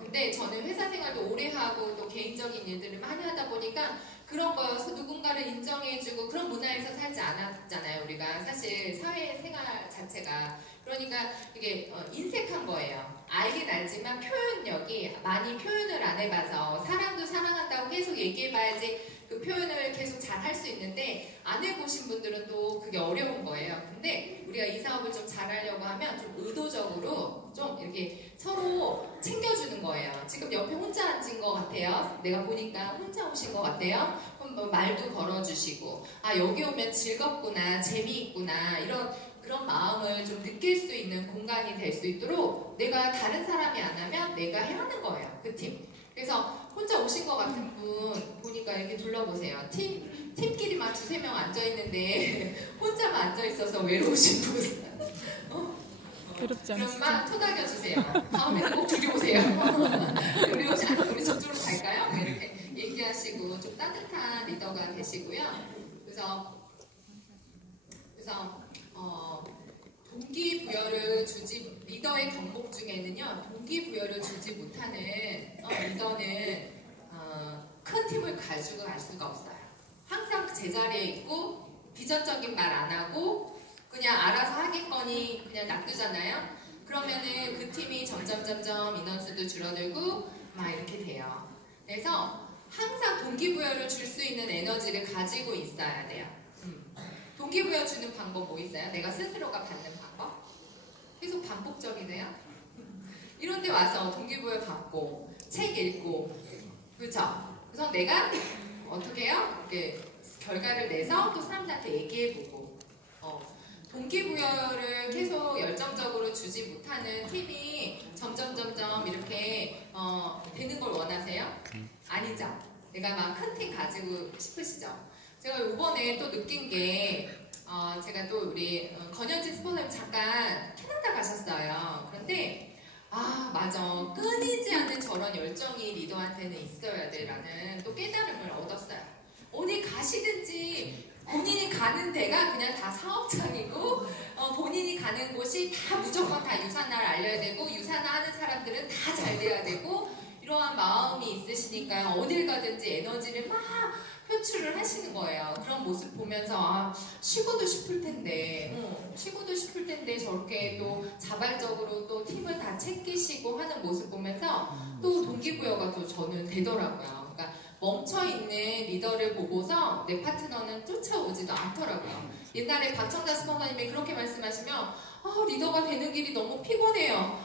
근데 저는 회사 생활도 오래 하고 또 개인적인 일들을 많이 하다 보니까 그런 거여서 누군가를 인정해주고 그런 문화에서 살지 않았잖아요. 우리가 사실 사회생활 자체가. 그러니까 이게 인색한 거예요. 알긴 알지만 표현력이, 많이 표현을 안 해봐서, 사랑도 사랑한다고 계속 얘기해봐야지 그 표현을 계속 잘 할 수 있는데, 안 해보신 분들은 또 그게 어려운 거예요. 근데 우리가 이 사업을 좀 잘하려고 하면 좀 의도적으로 좀 이렇게 서로 챙겨주는 거예요. 지금 옆에 혼자 앉은 것 같아요. 내가 보니까 혼자 오신 것 같아요. 그럼 뭐 말도 걸어주시고, 여기 오면 즐겁구나, 재미있구나, 그런 마음을 좀 느낄 수 있는 공간이 될 수 있도록, 내가 다른 사람이 안 하면 내가 해야 하는 거예요. 그 팀. 그래서 혼자 오신 것 같은 분 보니까 이렇게 둘러보세요. 팀끼리만 2-3명 앉아있는데 혼자만 앉아있어서 외로우신 분. 괴롭지 않으시죠? 그럼 막 토닥여주세요. 다음에는 꼭 저기 오세요. 우리 저쪽으로 갈까요? 이렇게 얘기하시고 좀 따뜻한 리더가 되시고요. 그래서 동기부여를 주지, 리더의 경복 중에는요, 동기부여를 주지 못하는 리더는 큰 팀을 가지고 갈 수가 없어요. 항상 제자리에 있고 비전적인 말 안 하고 그냥 알아서 하겠거니 그냥 놔두잖아요. 그러면은 그 팀이 점점 인원수도 줄어들고 막 이렇게 돼요. 그래서 항상 동기부여를 줄 수 있는 에너지를 가지고 있어야 돼요. 동기부여 주는 방법 뭐 있어요? 내가 스스로가 받는 방법? 계속 반복적이네요. 이런 데 와서 동기부여 받고 책 읽고, 그렇죠? 그래서 내가 어떻게 해요? 이렇게 결과를 내서 또 사람들한테 얘기해보고, 동기부여를 계속 열정적으로 주지 못하는 팀이 점점 이렇게 되는 걸 원하세요? 아니죠? 내가 막 큰 팀 가지고 싶으시죠? 제가 이번에 또 느낀 게, 제가 또 우리 권현진 스포너님 잠깐 캐나다 가셨어요. 그런데 맞아, 끊이지 않는 저런 열정이 리더한테는 있어야 돼라는 또 깨달음을 얻었어요. 어디 가시든지 본인이 가는 데가 그냥 다 사업장이고, 본인이 가는 곳이 다 무조건 다 유산화를 알려야 되고, 유산화 하는 사람들은 다 잘 돼야 되고, 이러한 마음이 있으시니까 어딜 가든지 에너지를 막 표출을 하시는 거예요. 그런 모습 보면서 쉬고도 싶을 텐데, 저렇게 또 자발적으로 또 팀을 다 챙기시고 하는 모습 보면서 또 동기부여가 또 저는 되더라고요. 그러니까 멈춰있는 리더를 보고서 내 파트너는 쫓아오지도 않더라고요. 옛날에 박정자 스폰서님이 그렇게 말씀하시면 리더가 되는 길이 너무 피곤해요.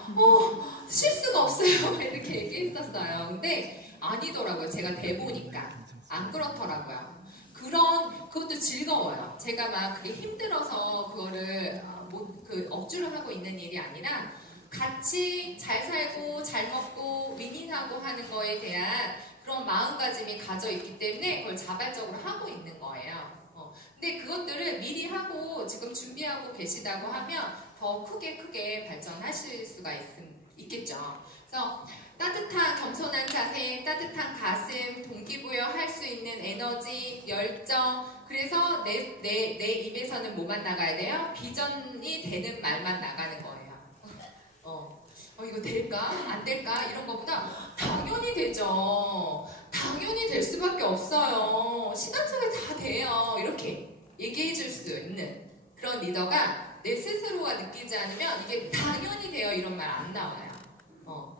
실수가 없어요. 이렇게 얘기했었어요. 근데 아니더라고요. 제가 돼보니까 안 그렇더라고요. 그것도 즐거워요. 제가 막 그게 힘들어서 그거를 억지로 하고 있는 일이 아니라 같이 잘 살고 잘 먹고 위닝하고 하는 거에 대한 그런 마음가짐이 가져 있기 때문에 그걸 자발적으로 하고 있는 거예요. 근데 그것들을 미리 하고 지금 준비하고 계시다고 하면 더 크게 발전하실 수가 있겠죠. 그래서 따뜻한 겸손한 자세, 따뜻한 가슴, 동기부여할 수 있는 에너지, 열정. 그래서 내 입에서는 뭐만 나가야 돼요? 비전이 되는 말만 나가는 거예요. 이거 될까? 안 될까? 이런 것보다 당연히 되죠. 당연히 될 수밖에 없어요. 시간 속에 다 돼요. 이렇게 얘기해 줄 수 있는 그런 리더가 내 스스로가 느끼지 않으면 이게 당연히 돼요. 이런 말 안 나와요.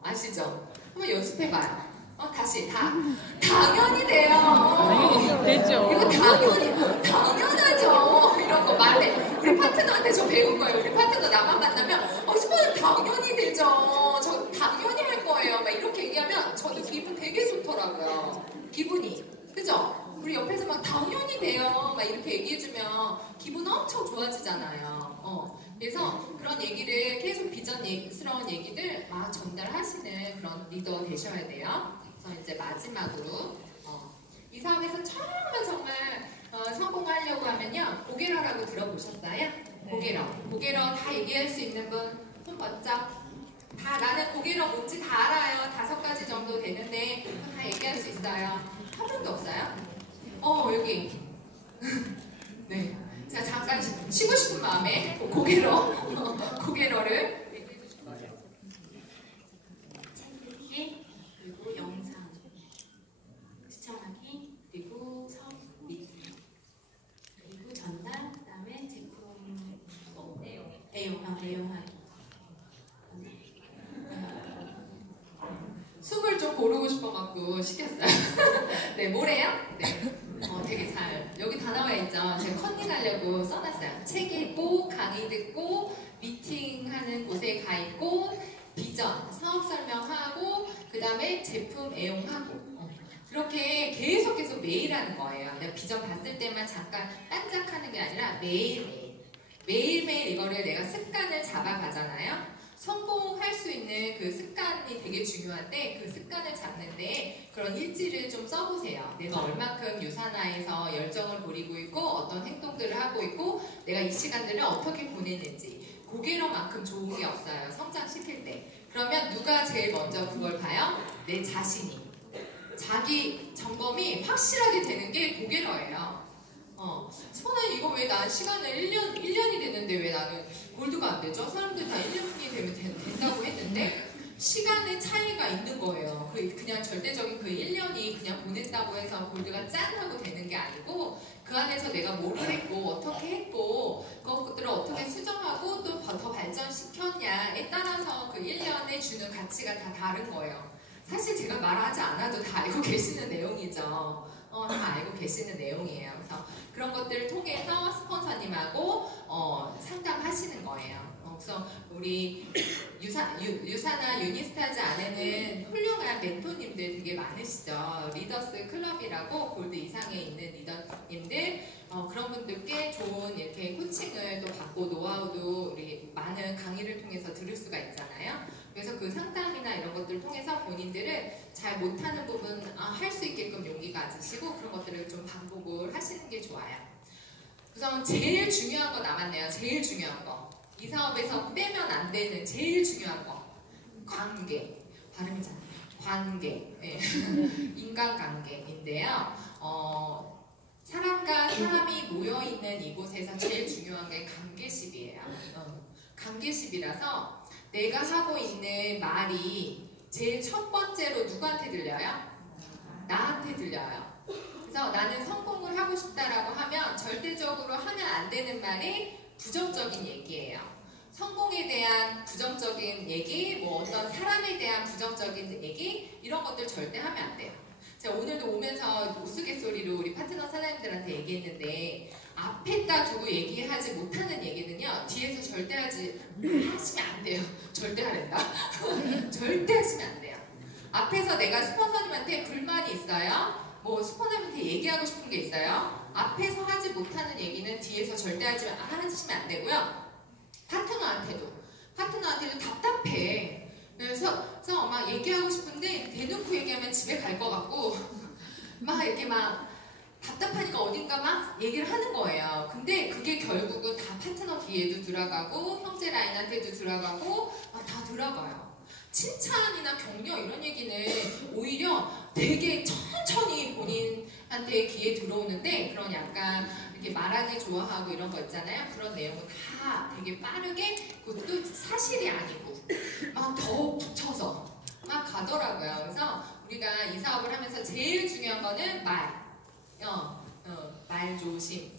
아시죠? 한번 연습해봐요. 다시 당연히 돼요. 되죠. 이거 당연하죠. 이런 거 말해. 우리 파트너한테 저 배운 거예요. 우리 파트너 나만 만나면 스포는 당연히 되죠. 저 당연히 할 거예요. 막 이렇게 얘기하면 저도 기분 되게 좋더라고요. 기분이. 그죠? 우리 옆에서 막 당연히 돼요. 막 이렇게 얘기해주면 기분 엄청 좋아지잖아요. 그래서 그런 얘기를 계속 비전스러운 얘기들 막 전달하시는 그런 리더 되셔야 돼요. 그래서 이제 마지막으로 이 사업에서 정말 성공하려고 하면요. 고개러라고 들어보셨어요? 고개러 다 얘기할 수 있는 분 손 번쩍. 다 나는 고개러 뭔지 다 알아요. 5가지 정도 되는데 다 얘기할 수 있어요. 한 분도 없어요? 여기. 네. 자, 잠깐 쉬고 싶은 마음에 고개러를 얘기해 주실 거예요. 책 읽기, 그리고 영상 시청하기, 그리고 서비스, 그리고 전달, 그다음에 제품 애용하기. 숨을 좀 고르고 싶어갖고 시켰어요. 네, 뭐래요? 네. 되게 잘 여기 다 나와 있죠. 제가 컨닝하려고 써놨어요. 책 읽고 강의 듣고 미팅하는 곳에 가 있고 비전 사업 설명하고 그 다음에 제품 애용하고 그렇게 계속 매일 하는 거예요. 내가 비전 봤을 때만 잠깐 반짝하는 게 아니라 매일매일 이거를 내가 습관을 잡아가잖아요. 성공할 수 있는 그 습관이 되게 중요한데 그 습관을 잡는데 그런 일지를 좀 써보세요. 내가 얼만큼 유산화에서 열정을 부리고 있고 어떤 행동들을 하고 있고 내가 이 시간들을 어떻게 보내는지 고개러만큼 좋은 게 없어요. 성장시킬 때. 그러면 누가 제일 먼저 그걸 봐요? 내 자신이. 자기 점검이 확실하게 되는 게 고개러예요. 저는 이거 왜 난 시간을 1년이 됐는데 왜 나는 골드가 안 되죠? 사람들 다 1년이 되면 된다고 했는데 시간의 차이가 있는 거예요. 그냥 절대적인 그 1년이 그냥 보냈다고 해서 골드가 짠 하고 되는 게 아니고 그 안에서 내가 뭐를 했고 어떻게 했고 그것들을 어떻게 수정하고 또 더 발전시켰냐에 따라서 그 1년에 주는 가치가 다 다른 거예요. 사실 제가 말하지 않아도 다 알고 계시는 내용이죠. 다 알고 계시는 내용이에요. 그래서 그런 것들을 통해서 스폰서님하고 상담하시는 거예요. 그래서 우리 유사나 유니스타즈 안에는 훌륭한 멘토님들 되게 많으시죠. 리더스 클럽이라고 골드 이상에 있는 리더님들 그런 분들께 좋은 이렇게 코칭을 또 받고 노하우도 우리 많은 강의를 통해서 들을 수가 있잖아요. 그래서 그 상담이나 이런 것들을 통해서 본인들을 잘 못하는 부분 할 수 있게끔 용기 가지시고 그런 것들을 좀 반복을 하시는 게 좋아요. 그래서 제일 중요한 거 남았네요. 제일 중요한 거. 이 사업에서 빼면 안 되는 제일 중요한 거. 관계. 발음이 잘 관계. 네. 인간관계인데요. 사람과 사람이 모여있는 이곳에서 제일 중요한 게 관계십이에요. 관계십이라서 내가 하고 있는 말이 제일 첫 번째로 누구한테 들려요? 나한테 들려요. 그래서 나는 성공을 하고 싶다라고 하면 절대적으로 하면 안 되는 말이 부정적인 얘기예요. 성공에 대한 부정적인 얘기, 뭐 어떤 사람에 대한 부정적인 얘기 이런 것들 절대 하면 안 돼요. 제가 오늘도 오면서 우스갯소리로 우리 파트너 사장님들한테 얘기했는데 앞에다 두고 얘기하지 못하는 얘기는요 뒤에서 절대 하시면 안 돼요. 절대 하란다. 절대 하시면 안 돼요. 앞에서 내가 스폰서님한테 불만이 있어요. 뭐 스폰서님한테 얘기하고 싶은 게 있어요. 앞에서 하지 못하는 얘기는 뒤에서 절대 하시면 안 되고요. 파트너한테도 답답해. 그래서 막 얘기하고 싶은데 대놓고 얘기하면 집에 갈 것 같고 막 이렇게 막 답답하니까 어딘가 막 얘기를 하는 거예요. 근데 그게 결국은 다 파트너 귀에도 들어가고 형제 라인한테도 들어가고 다 들어가요. 칭찬이나 격려 이런 얘기는 오히려 되게 천천히 본인한테 귀에 들어오는데 그런 약간 이렇게 말하기 좋아하고 이런 거 있잖아요. 그런 내용은 다 되게 빠르게 그것도 사실이 아니고 막 더 붙여서 막 가더라고요. 그래서 우리가 이 사업을 하면서 제일 중요한 거는 말 조심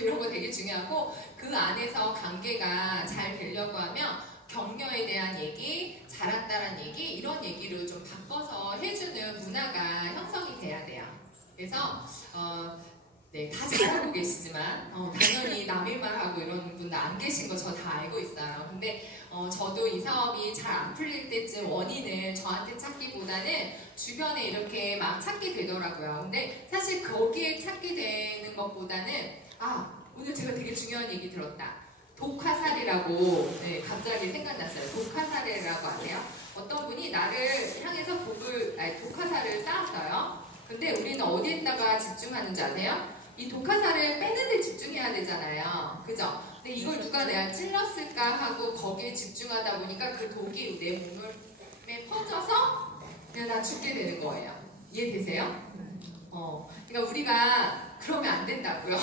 이런 거 되게 중요하고 그 안에서 관계가 잘 되려고 하면 격려에 대한 얘기, 잘한다는 얘기 이런 얘기로 좀 바꿔서 해주는 문화가 형성이 돼야 돼요. 그래서 네, 다 잘하고 계시지만 당연히 남의 말하고 이런 분들 안 계신 거 저 다 알고 있어요. 근데 저도 이 사업이 잘 안 풀릴 때쯤 원인을 저한테 찾기보다는 주변에 이렇게 막 찾게 되더라고요. 근데 사실 거기에 찾게 되는 것보다는 오늘 제가 되게 중요한 얘기 들었다. 독화살이라고 갑자기 생각났어요. 독화살이라고 아세요? 어떤 분이 나를 향해서 독화살을 쌓았어요. 근데 우리는 어디에다가 집중하는 줄 아세요? 이 독화살을 빼는 데 집중해야 되잖아요. 그죠? 근데 이걸 누가 내가 찔렀을까 하고 거기에 집중하다 보니까 그 독이 내 몸에 퍼져서 그냥 나 죽게 되는 거예요. 이해되세요? 그러니까 우리가 그러면 안 된다고요.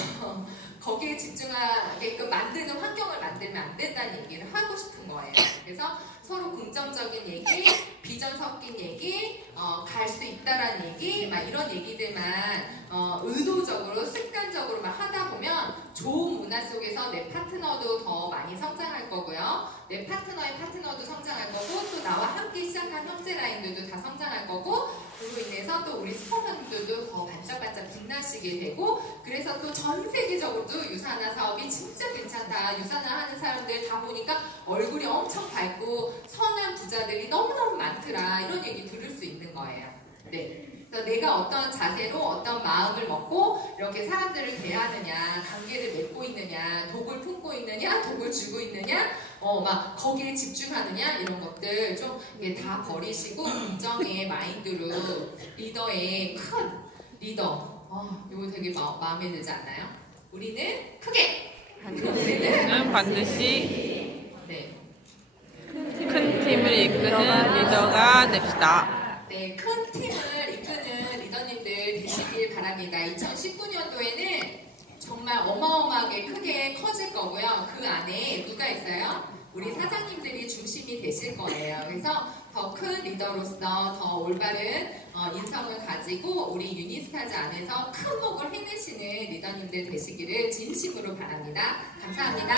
거기에 집중하게끔 만드는 환경을 만들면 안 된다는 얘기를 하고 싶은 거예요. 그래서 서로 긍정적인 얘기, 비전 섞인 얘기, 갈 수 있다라는 얘기, 막 이런 얘기들만 의도적으로, 습관적으로 막 하다 보면 좋은 문화 속에서 내 파트너도 더 많이 성장할 거고요. 내 파트너의 파트너도 성장할 거고, 또 나와 함께 시작한 형제 라인들도 다 성장할 거고, 그로 인해서 또 우리 스폰서님들도 더 반짝반짝 빛나시게 되고, 그래서 또 전 세계적으로도 유산화 사업이 진짜 괜찮다. 유산화 하는 사람들 다 보니까 얼굴이 엄청 밝고 선한 부자들이 너무너무 많더라. 이런 얘기 들을 수 있는 거예요. 네. 그래서 내가 어떤 자세로 어떤 마음을 먹고 이렇게 사람들을 대하느냐, 관계를 맺고 있느냐, 독을 품고 있느냐, 독을 주고 있느냐, 막 거기에 집중하느냐 이런 것들 좀 다 버리시고 긍정의 마인드로 리더의 큰 리더. 이거 되게 마음에 들지 않나요? 우리는 크게. 우리는 반드시 큰 팀을 이끄는 리더가 됩시다. 네, 큰 팀을 이끄는 리더님들 되시길 바랍니다. 2019년도에는 정말 어마어마하게 크게 커질 거고요. 그 안에 누가 있어요? 우리 사장님들이 중심이 되실 거예요. 그래서 더 큰 리더로서 더 올바른 인성을 가지고 우리 유니스타즈 안에서 큰 목을 해내시는 리더님들 되시기를 진심으로 바랍니다. 감사합니다.